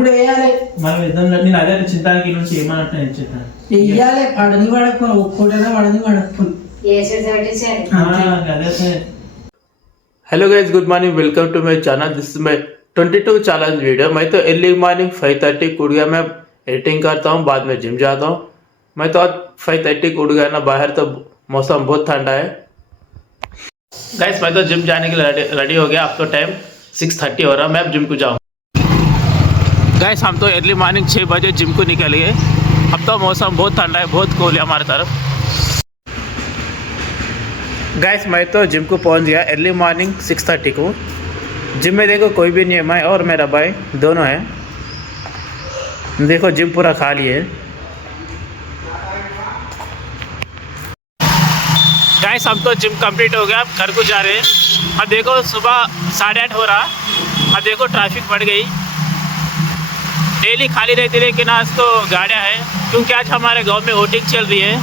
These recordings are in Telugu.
కూడా వేయాలి. మనం ఇద్దరం నేను అదే చింతానికి నుంచి ఏమన్నట్టు నేను చెప్పాను వేయాలి. పడని పడకపోను ఒక్కోటైనా పడని పడకపోను. Hello guys, good morning, welcome to my channel. This is my 22 challenge video. मैं तो अर्ली मॉर्निंग 5:30 उठ गया। मैं एडिटिंग करता हूँ, बाद में जिम जाता हूँ। मैं तो आज 5:30 उठ गया ना, बाहर तो मौसम बहुत ठंडा है। गाइस मैं तो जिम जाने के लिए रेडी हो गया। अब तो टाइम 6:30 हो रहा, मैं अब जिम को जाऊँ। गाइस हम तो अर्ली मॉर्निंग 6 बजे जिम को निकल गए। अब तो मौसम बहुत ठंडा है, बहुत कूल है हमारे तरफ। गाइस मैं तो जिम को पहुंच गया अर्ली मॉर्निंग 6:30 को। जिम में देखो कोई भी नहीं है, मैं और मेरा भाई दोनों हैं। देखो जिम पूरा खाली है। गाइस हम तो जिम कंप्लीट हो गया, अब घर को जा रहे हैं। अब देखो सुबह 8:30 हो रहा। अब देखो ट्रैफिक बढ़ गई। डेली खाली रहती लेकिन आज तो गाड़ियाँ हैं, क्योंकि आज हमारे गांव में वोटिंग चल रही है,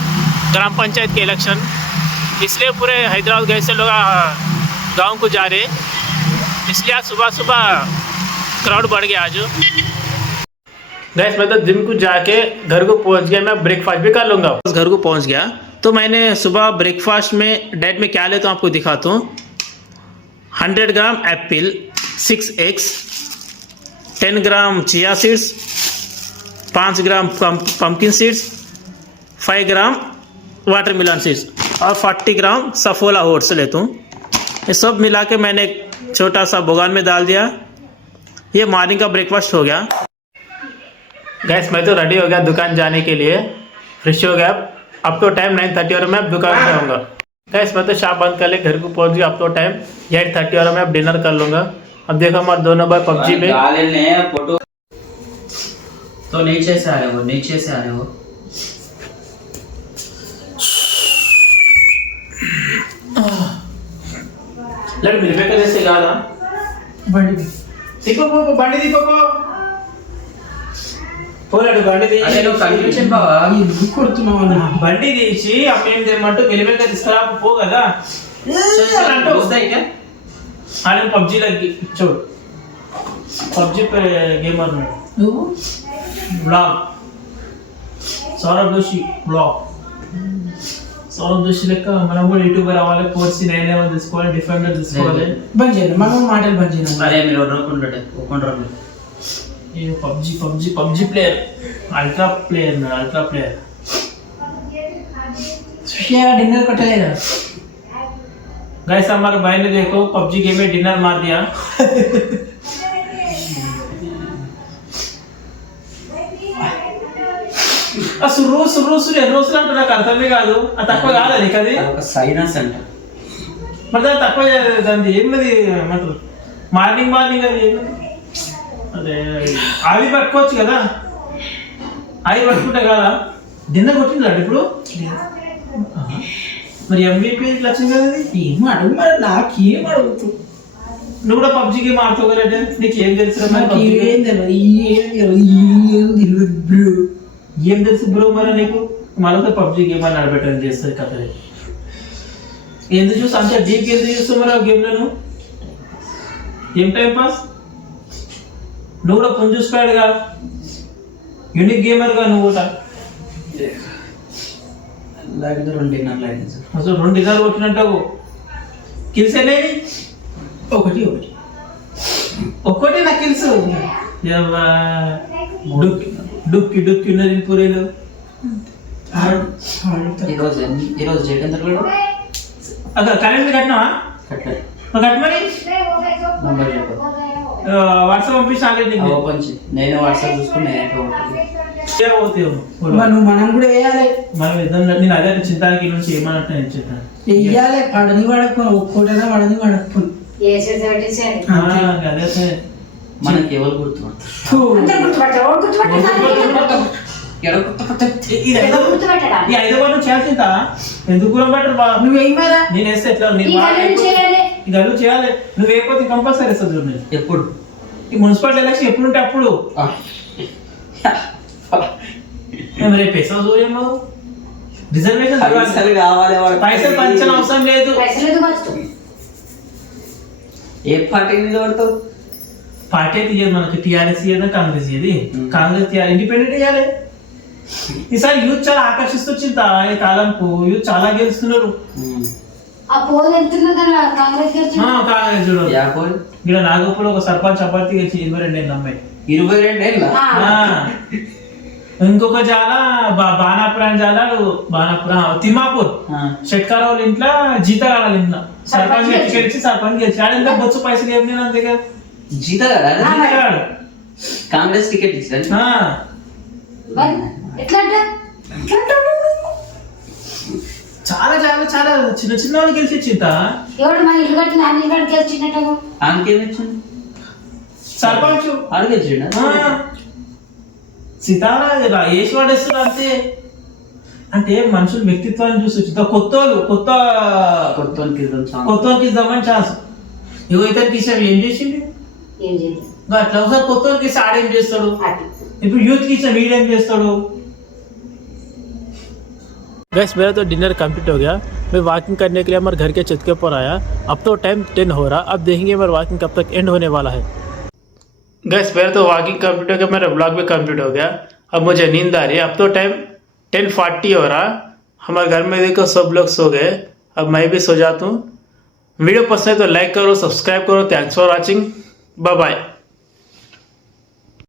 ग्राम पंचायत के इलेक्शन। इसलिए पूरे हैदराबाद गए से लोग गांव को जा रहे हैं, इसलिए आज सुबह सुबह क्राउड बढ़ गया आज। गैस मैं तो जिम को जाके घर को पहुंच गया। मैं ब्रेकफास्ट भी कर लूँगा। घर को पहुंच गया तो मैंने सुबह ब्रेकफास्ट में डाइट में क्या लेता हूँ आपको दिखाता हूँ। 100 ग्राम एप्पल, 6 एग्स, 10 ग्राम चिया सीड्स, 5 ग्राम पम्पकिन सीड्स, 5 ग्राम वाटरमेलन सीड्स और 40 ग्राम सफोला ओट्स लेता हूँ। ये सब मिला के मैंने एक छोटा सा बोगान में डाल दिया। ये मॉर्निंग का ब्रेकफास्ट हो गया। गैस मैं तो रेडी हो गया दुकान जाने के लिए, फ्रेश हो गया। अब तो टाइम 9:30 और मैं दुकान पे आऊँगा। गैस मैं तो शॉप बंद कर ले घर को पहुँच गया। अब तो टाइम 8:30 और मैं अब डिनर कर लूँगा। अब देखो हमारे दोनों भाई पबजी में फोटो तो नीचे से आ रहे हो, नीचे से आ रहे हो। लड़ मिल पे कैसे गा रहा బండి దిక్కు బండి దిక్కు పోలాడు బండి అరే తీసి నువ్వు కనిపించండి బావా, ఎందుకు కొడుతున్నావు అన్న? బండి తీసి అమ్మేం తెమ్మంటూ మిలిమేక తీసుకురా పో కదా అంటూ ఆయన పబ్జీ లగ్గి చూడు పబ్జీ గేమర్ నువ్వు బ్లాగ్ సౌరభ్ జోషి బ్లాగ్ సౌరభ్ జోషి లెక్క మనం కూడా యూట్యూబర్ అవ్వాలి, 4C 9 లెవెల్ తీసుకోవాలి, డిఫెండర్ తీసుకోవాలి. బంద్ చేయండి, మనం మాటలు బంద్ చేయండి. అరే మీరు ఒప్పుకుంటారు ये PUBG player, ultra player dinner कटलेगा। गाइस हमारे भाई ने देखो पबजी गेम में डिनर मार दिया। రోజు నాకు అర్థమే కాదు. అది తక్కువ కాదు, అది కది సైనస్ అంట. మరి దాన్ని తక్కువ దాన్ని ఏమది ఏమంటారు మార్నింగ్ అది ఏమది అదే ఆవి పట్టుకోవచ్చు కదా, ఆవి పట్టుకుంటే కదా డిన్నర్ కొట్టిందా ఇప్పుడు. మరి MVP లక్ష్యం కదా ఏం అడుగు మరి, నాకేం అడుగుతు? నువ్వు కూడా పబ్జీ గేమ్ ఆడుతావు కదా, నీకు ఏం తెలుసు? ఏం తెలుసు బ్రో మరి నీకు? మళ్ళీ పబ్జీ గేమ్ అని నడబెట్టని చేస్తుంది కథ. ఎందుకు చూస్తా అంతే డీప్ ఎందుకు చూస్తావు మరి ఆ గేమ్లను? ఏం టైం పాస్? నువ్వు కూడా కొంచెం చూసుకోవాడుగా, యూనిక్ గేమర్గా నువ్వు కూడా. లేకపోతే 2 డిన్నర్లు అయింది సార్. అసలు 2 డిన్నర్లు కొట్టినట్టు కిల్స్ అనేవి ఒకటి నాకు తెలుసు. డుక్కి ఉన్నది పూరేలు. ఈరోజు చేయడం తర్వాత అక్కడ కరెంట్ కట్టినావా? కట్టలేదు. కట్టమని నంబర్ చెప్పు, వాట్సాప్ పంపించాలి. నేను వాట్సాప్ చూసుకుని నువ్వు మనం కూడా వేయాలి. మనం ఇద్దరం నేను అదే చింతానికి నుంచి ఏమన్నట్టు నేను చెప్పాను వేయాలి. పడని పడకపోను ఒక్కోటైనా పడని పడకపోను. అదే మనకి ఎవరు ఈ 5 బాటలు చేయాల్సిందా? ఎందుకు బట్టర్ నువ్వేమరా నేను వేస్తే ఎట్లా గడువు చేయాలి. నువ్వు వేయకపోతే కంపల్సరీ వేస్తుంది. ఎప్పుడు ఈ మున్సిపాలిటీ ఎలక్షన్ ఎప్పుడు ఉంటే అప్పుడు రేపు వేసావు సూర్యము రిజర్వేషన్ కావాలి. పైసలు పంచని అవసరం లేదు. ఏ పార్టీ మీద పడతావు? పార్టీ అయితే ఇయ్యదు మనకి, టీఆర్ఎస్ ఇయ్యదా కాంగ్రెస్ ఇయ్యది. కాంగ్రెస్ ఇండిపెండెంట్ ఇయ్యాలి. ఈసారి యూత్ చాలా ఆకర్షిస్తూ వచ్చింది ఈ కాలంకు, యూత్ చాలా గెలుస్తున్నారు. కాంగ్రెస్ చూడు ఇక్కడ నాగపూర్ ఒక సర్పంచ్ అభ్యర్థి గెలిచి 22 ఏళ్ళ అమ్మాయి. 22 ఏళ్ళ ఇంకొక జాల బాణాపురం జాల తిమ్మాపూర్ షట్కారావు ఇంట్లో జీతగాడాలి ఇంట్లో సర్పంచ్ గెలిచి సర్పంచ్ గెలిచి ఆడ బొచ్చు పైసలు ఏం లేదు అంతే కదా. జీతగాడు కాంగ్రెస్ టికెట్ ఇచ్చారు. చాలా చాలా చాలా చిన్న చిన్న వాళ్ళు గెలిచి చింత సర్పంచ్ అడిగేసిండ సీతారా వేసి పడేస్తారు అంతే. అంటే మనుషులు వ్యక్తిత్వాన్ని చూసి వచ్చింది. కొత్తోళ్ళకి ఇద్దామని ఛాన్స్. ఇగో ఇతనికి ఇచ్చాడు ఏం చేసింది అట్లా ఒకసారి కొత్తోళ్ళకి ఇస్తే ఆడేం చేస్తాడు. ఇప్పుడు యూత్ కి ఇచ్చిన వీడేం చేస్తాడు. गैस मेरा तो डिनर कंप्लीट हो गया. मैं वॉकिंग करने के लिए हमारे घर के छत के ऊपर आया. अब तो टाइम 10 हो रहा. अब देखेंगे मेरा वॉकिंग कब तक एंड होने वाला है. गैस मेरा तो वॉकिंग कंप्लीट हो गया, मेरा ब्लॉग भी कंप्लीट हो गया. अब मुझे नींद आ रही है. अब तो टाइम 10:40 हो रहा. हमारे घर में देखो सब लोग सो गए. अब मैं भी सो जाता हूँ. वीडियो पसंद है तो लाइक करो, सब्सक्राइब करो. Thanks for watching. Bye bye.